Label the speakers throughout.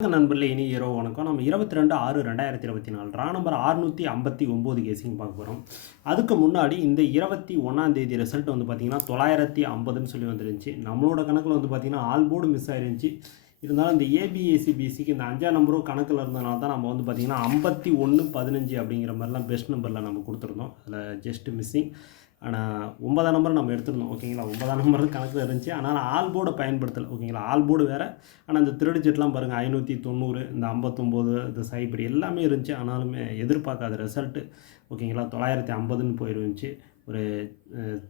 Speaker 1: வணக்கம் நண்பர்களே இனி இரவு வணக்கம். நம்ம இருபத்தி ரெண்டு ஆறு ரெண்டாயிரத்தி இருபத்தி நாலு ரா நம்பர் அறுநூற்றி ஐம்பத்தி ஒம்பது கேசிங் பார்க்க போகிறோம் அதுக்கு முன்னாடி இந்த இருபத்தி ஒன்றாம் தேதி ரிசல்ட் வந்து பார்த்திங்கன்னா தொள்ளாயிரத்தி ஐம்பதுன்னு சொல்லி வந்துருந்துச்சு. நம்மளோட கணக்கில் வந்து பார்த்திங்கன்னா ஆல் போர்டு மிஸ் ஆயிருந்துச்சு. இருந்தாலும் இந்த ஏபிஎஸ்சிபிசிக்கு இந்த அஞ்சாம் நம்பரும் கணக்கில் இருந்தனால தான் நம்ம வந்து பார்த்திங்கன்னா ஐம்பத்தி ஒன்று பதினஞ்சு அப்படிங்கிற மாதிரிலாம் பெஸ்ட் நம்பரில் நம்ம கொடுத்துருந்தோம். அதில் ஜஸ்ட் மிஸ்ஸிங் ஆனால் ஒன்பதாம் நம்பர் நம்ம எடுத்துருந்தோம் ஓகேங்களா ஒன்பதாம் நம்பர் கணக்கில் இருந்துச்சு. ஆனால் ஆல் போர்டை பயன்படுத்தலை ஓகேங்களா ஆல் போர்டு வேறு. ஆனால் இந்த திருடு செட்லாம் பாருங்கள் ஐநூற்றி தொண்ணூறு இந்த ஐம்பத்தொம்போது இந்த சைபர் எல்லாமே இருந்துச்சு. ஆனாலுமே எதிர்பார்க்காத ரிசல்ட்டு ஓகேங்களா தொள்ளாயிரத்தி ஐம்பதுன்னு போயிருந்துச்சு. ஒரு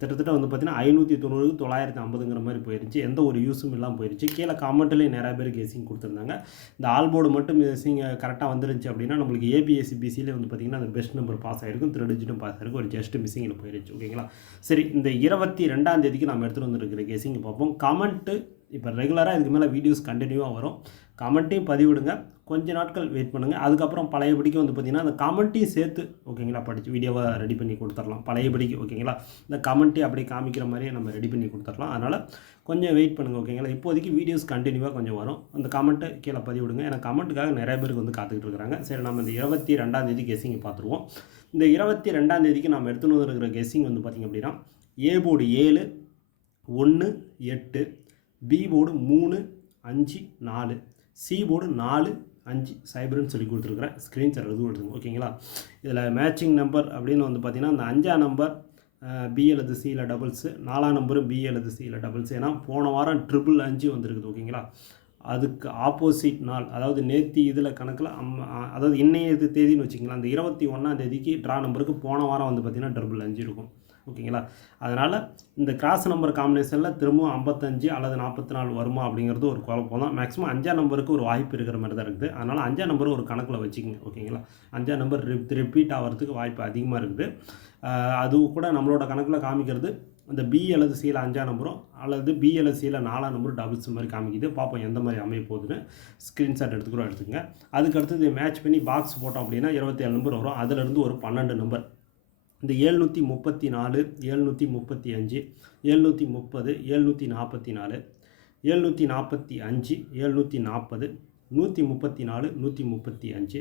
Speaker 1: திட்டத்தட்ட கிட்டத்தட்ட வந்து பார்த்திங்கன்னா ஐநூற்றி தொண்ணூறு தொள்ளாயிரத்தி ஐம்பதுங்கிற மாதிரி போயிருச்சு. எந்த ஒரு யூஸும் இல்லாமல் போயிருச்சு. கீழே காமெண்ட்லேயும் நிறைய பேர் கேசிங் கொடுத்துருந்தாங்க. இந்த ஆல் போர்டு மட்டும் கேசிங் கரெக்டாக வந்துருந்துச்சு அப்படின்னா நம்மளுக்கு ஏபிஎஸ்சி பிசியில் வந்து பார்த்திங்கன்னா அந்த பெஸ்ட் நம்பர் பாஸ் ஆகிருக்கும் த்ரீ டிஜிட்டும் பாஸ் ஆகிருக்கும் ஒரு ஜஸ்ட் மிஸ்ஸிங்கில் போயிருச்சு. ஓகேங்களா சரி இந்த இருபத்தி ரெண்டாம் தேதிக்கு நம்ம எடுத்துகிட்டு வந்துருக்கிற கேசிங் பார்ப்போம். கமெண்ட்டு இப்போ ரெகுலராக இதுக்கு மேலே வீடியோஸ் கண்டினியூவாக வரும். கமெண்ட்டையும் பதிவிடுங்க. கொஞ்ச நாட்கள் வெயிட் பண்ணுங்கள் அதுக்கப்புறம் பழையபடிக்கு வந்து பார்த்திங்கன்னா அந்த கமெண்ட்டையும் சேர்த்து ஓகேங்களா படித்து வீடியோவை ரெடி பண்ணி கொடுத்துடலாம். பழையபடிக்கு ஓகேங்களா இந்த கமெண்ட்டை அப்படியே காமிக்கிற மாதிரியே நம்ம ரெடி பண்ணி கொடுத்துடலாம். அதனால் கொஞ்சம் வெயிட் பண்ணுங்கள் ஓகேங்களா இப்போதைக்கு வீடியோஸ் கண்டினியூவாக கொஞ்சம் வரும். அந்த கமெண்ட்டை கீழே பதிவிடுங்க. ஏன்னா கமெண்ட்டுக்காக நிறைய பேருக்கு வந்து காத்துக்கிட்டு இருக்கிறாங்க. சரி நம்ம இந்த இருபத்தி ரெண்டாம் தேதி கெஸ்ஸிங் பார்த்துருவோம். இந்த இருபத்தி ரெண்டாம் தேதிக்கு நம்ம எடுத்துன்னு இருக்கிற கெஸிங் வந்து பார்த்திங்க அப்படின்னா ஏ போர்டு ஏழு ஒன்று எட்டு பி போர்டு மூணு அஞ்சு நாலு. சி போர்டு நாலு அஞ்சு. சைபர்னு சொல்லி கொடுத்துருக்குறேன். ஸ்க்ரீன்ஷாட் எதுவும் கொடுத்துருங்க ஓகேங்களா இதில் மேட்சிங் நம்பர் அப்படின்னு வந்து பார்த்திங்கன்னா அந்த அஞ்சாம் நம்பர் பி அல்லது சியில் டபுள்ஸு நாலாம் நம்பரும் பி அல்லது சியில் டபுள்ஸ் ஏன்னா போன வாரம் ட்ரிபிள் அஞ்சு வந்திருக்குது ஓகேங்களா அதுக்கு ஆப்போசிட் நாள் அதாவது நேற்று இதில் கணக்கில் அம் அதாவது இன்னைய இது தேதின்னு வச்சுக்கலாம் அந்த இருபத்தி ஒன்றாம் தேதிக்கு ட்ரா நம்பருக்கு போன வாரம் வந்து பார்த்திங்கன்னா ட்ரிபிள் அஞ்சு இருக்கும். ஓகேங்களா? அதனால் இந்த கிராஸ் நம்பர் காம்பினேஷனில் திரும்பவும் ஐம்பத்தஞ்சு அல்லது நாற்பத்தி நாலு வருமா அப்படிங்கிறது ஒரு குழப்பம் தான். மேக்ஸிமம் அஞ்சாம் நம்பருக்கு ஒரு வாய்ப்பு இருக்கிற மாதிரி தான் இருக்குது. அதனால் அஞ்சாம் நம்பர் ஒரு கணக்கில் வச்சுக்கோங்க ஓகேங்களா? அஞ்சாம் நம்பர் ரிப் ரிப்பீட் ஆகிறதுக்கு வாய்ப்பு அதிகமாக இருக்குது. அது கூட நம்மளோட கணக்கில் காமிக்கிறது அந்த பி அல்லது சியில் அஞ்சாம் நம்பரும் அல்லது பி அல்லது சியில் நாலாம் நம்பரும் டபுள்ஸ் மாதிரி காமிக்குது. பார்ப்போம் எந்த மாதிரி அமைய போகுதுன்னு ஸ்க்ரீன்ஷாட் எடுத்துக்கிறோம் எடுத்துங்க அதுக்கு அடுத்தது மேட்ச் பண்ணி பாக்ஸ் போட்டோம் அப்படின்னா இருபத்தேழு நம்பர் வரும். அதுலேருந்து ஒரு பன்னெண்டு நம்பர் இந்த ஏழ்நூற்றி முப்பத்தி நாலு ஏழ்நூற்றி முப்பத்தி அஞ்சு ஏழ்நூற்றி முப்பது ஏழ்நூற்றி நாற்பத்தி நாலு ஏழ்நூற்றி நாற்பத்தி அஞ்சு ஏழ்நூற்றி நாற்பது நூற்றி முப்பத்தி நாலு நூற்றி முப்பத்தி அஞ்சு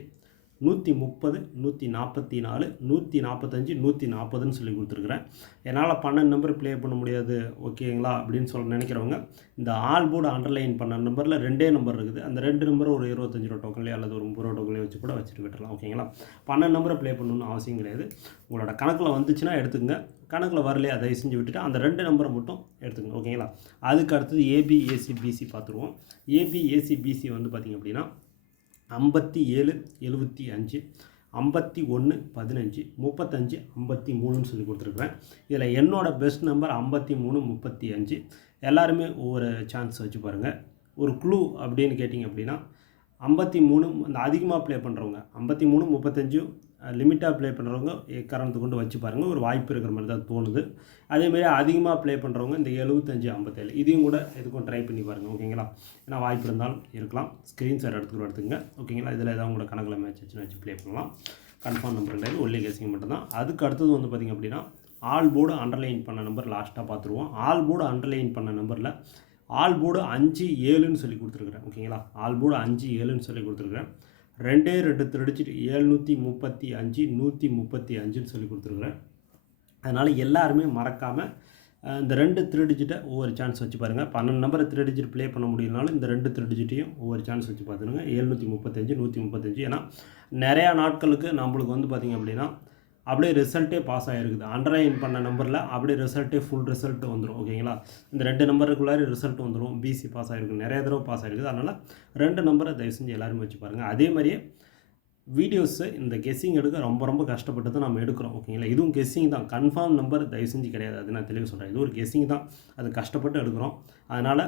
Speaker 1: நூற்றி முப்பது நூற்றி நாற்பத்தி நாலு நூற்றி நாற்பத்தஞ்சு நூற்றி நாற்பதுன்னு சொல்லி கொடுத்துருக்குறேன். என்னால் பன்னெண்டு நம்பர் ப்ளே பண்ண முடியாது ஓகேங்களா? அப்படின்னு சொல்ல நினைக்கிறவங்க இந்த ஆல் போர்டு அண்டர்லைன் பண்ண நம்பரில் ரெண்டே நம்பர் இருக்குது. அந்த ரெண்டு நம்பர் ஒரு இருபத்தஞ்சு ரூபா டோக்கன்லேயே அல்லது ஒரு முப்பது ரூபா டோக்கன்லேயே வச்சு கூட வச்சுட்டு விட்டுலாம் ஓகேங்களா? பன்னெண்டு நம்பரை ப்ளே பண்ணணும்னு அவசியம் கிடையாது. உங்களோட கணக்கில் வந்துச்சுன்னா எடுத்துக்கங்க. கணக்கில் வரலையா தயவு செஞ்சு விட்டுட்டு அந்த ரெண்டு நம்பரை மட்டும் எடுத்துக்கங்க ஓகேங்களா? அதுக்கு அடுத்தது ஏபிஏசி பிசி பார்த்துருவோம். ஏபிஏசி பிசி வந்து பார்த்திங்க அப்படின்னா ஐம்பத்தி ஏழு எழுபத்தி அஞ்சு ஐம்பத்தி ஒன்று பதினஞ்சு முப்பத்தஞ்சு ஐம்பத்தி மூணுன்னு சொல்லி கொடுத்துருக்குறேன். இதில் என்னோடய பெஸ்ட் நம்பர் ஐம்பத்தி மூணு முப்பத்தி அஞ்சு. எல்லாருமே ஒவ்வொரு சான்ஸ் வச்சு பாருங்கள் ஒரு க்ளூ அப்படின்னு கேட்டிங்க அப்படின்னா ஐம்பத்தி மூணு அந்த அதிகமாக ப்ளே பண்ணுறவங்க ஐம்பத்தி மூணு முப்பத்தஞ்சு லிமிட்டாக ப்ளே பண்ணுறவங்க காரணத்தை கொண்டு வச்சு பாருங்கள் ஒரு வாய்ப்பு இருக்கிற மாதிரி தான் தோணுது. அதேமாதிரி அதிகமாக ப்ளே பண்ணுறவங்க இந்த எழுபத்தஞ்சு ஐம்பத்தேழு இதையும் கூட இதுக்கும் ட்ரை பண்ணி பாருங்கள் ஓகேங்களா ஏன்னா வாய்ப்பு இருந்தாலும் இருக்கலாம். ஸ்க்ரீன்ஷாட் எடுத்துக்கிற எடுத்துங்க ஓகேங்களா இதில் ஏதாவது உங்களோட கணக்கில் மேட்ச் வச்சுன்னு வச்சு ப்ளே பண்ணலாம். கன்ஃபார்ம் நம்பர் கிடையாது ஒல்லி கேசிங் மட்டும்தான். அதுக்கு அடுத்தது வந்து பார்த்திங்க அப்படின்னா ஆல் போர்டு அண்டர்லைன் பண்ண நம்பர் லாஸ்ட்டாக பார்த்துருவோம் ஆல் போர்டு அண்டர்லைன் பண்ண நம்பரில் ஆல் போர்டு அஞ்சு ஏழுன்னு சொல்லி கொடுத்துருக்குறேன் ஓகேங்களா ஆல் போர்டு அஞ்சு ஏழுன்னு சொல்லி கொடுத்துருக்குறேன். ரெண்டே ரெண்டு திருடிச்சிட்டு ஏழ்நூற்றி முப்பத்தி அஞ்சு நூற்றி முப்பத்தி அஞ்சுன்னு சொல்லி கொடுத்துருக்குறேன். அதனால் எல்லாருமே மறக்காமல் இந்த ரெண்டு த்ரீ டிஜிட்டை ஒவ்வொரு சான்ஸ் வச்சு பாருங்கள் பன்னெண்டு நம்பரை த்ரீ டிஜிட் ப்ளே பண்ண முடியலனாலும் இந்த ரெண்டு த்ரீ டிஜிட்டையும் ஒவ்வொரு சான்ஸ் வச்சு பார்த்துருங்க. ஏழ்நூற்றி முப்பத்தஞ்சு நூற்றி முப்பத்தஞ்சு ஏன்னா நிறையா நாட்களுக்கு நம்மளுக்கு வந்து பார்த்திங்க அப்படின்னா அப்படியே ரிசல்ட்டே பாஸ் ஆகிருக்குது அண்டர்லைன் பண்ண நம்பரில் அப்படியே ரிசல்ட்டே ஃபுல் ரிசல்ட் வந்துடும் ஓகேங்களா இந்த ரெண்டு நம்பருக்குள்ளார ரிசல்ட் வந்துடும் பிசி பாஸ் ஆகிருக்கு நிறைய தடவை பாஸ் ஆகிருக்குது அதனால் ரெண்டு நம்பரை தயவு செஞ்சு எல்லாருமே வச்சு பாருங்கள் அதே மாதிரியே வீடியோஸு இந்த கெஸ்ஸிங் எடுக்க ரொம்ப ரொம்ப கஷ்டப்பட்டு தான் நம்ம எடுக்கிறோம். ஓகேங்களா இதுவும் கெஸ்ஸிங் தான். கன்ஃபார்ம் நம்பர் தயவு செஞ்சு கிடையாது. அது நான் தெளிவு சொல்கிறேன் இது ஒரு கெஸ்ஸிங் தான். அது கஷ்டப்பட்டு எடுக்கிறோம். அதனால்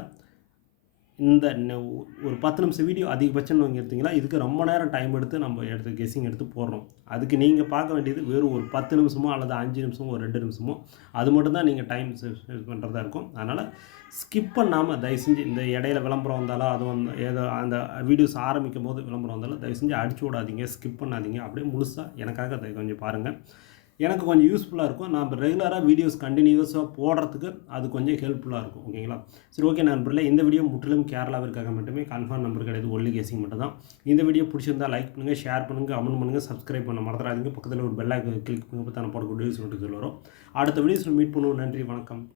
Speaker 1: இந்த ஒரு பத்து நிமிஷம் வீடியோ அதிகபட்சம் நீங்கள் எடுத்தீங்கன்னா இதுக்கு ரொம்ப நேரம் டைம் எடுத்து நம்ம எடுத்து கெஸ்ஸிங் எடுத்து போடுறோம் அதுக்கு நீங்கள் பார்க்க வேண்டியது வெறும் ஒரு பத்து நிமிஷமோ அல்லது அஞ்சு நிமிஷமோ ஒரு ரெண்டு நிமிஷமோ அது மட்டும் தான் நீங்கள் டைம் சேவ் பண்ணுறதா இருக்கும். அதனால் ஸ்கிப் பண்ணாமல் தயவு செஞ்சு இந்த இடையில விளம்பரம் வந்தாலும் அது வந்து ஏதோ அந்த வீடியோஸ் ஆரம்பிக்கும் போது விளம்பரம் வந்தாலும் தயவு செஞ்சு அடிச்சு விடாதீங்க ஸ்கிப் பண்ணாதீங்க. அப்படியே முழுசாக எனக்காக கொஞ்சம் பாருங்கள் எனக்கு கொஞ்சம் யூஸ்ஃபுல்லாக இருக்கும். நான் ரெகுலராக வீடியோஸ் கண்டினியூஸாக போடுறதுக்கு அது கொஞ்சம் ஹெல்ப்ஃபுல்லாக இருக்கும். ஓகேங்களா சரி ஓகே நண்பர்களே இந்த வீடியோ முற்றிலும் கேரளாவிற்காக மட்டுமே கன்ஃபார்ம் நம்பர் கிடையாது. ஒல்லி கேசிங் மட்டும் தான் இந்த வீடியோ பிடிச்சிருந்தா லைக் பண்ணுங்கள் ஷேர் பண்ணுங்கள் கமெண்ட் பண்ணுங்கள் சப்ஸ்கிரைப் பண்ண மறந்துடாதீங்க. பக்கத்தில் ஒரு பெல் கிளிக் பண்ணுங்க தான் போடக்கூடிய வீடியோஸ் நோட்டிஃபிகேஷன் வரும். அடுத்த வீடியோஸில் மீட் பண்ணுவோம். நன்றி வணக்கம்.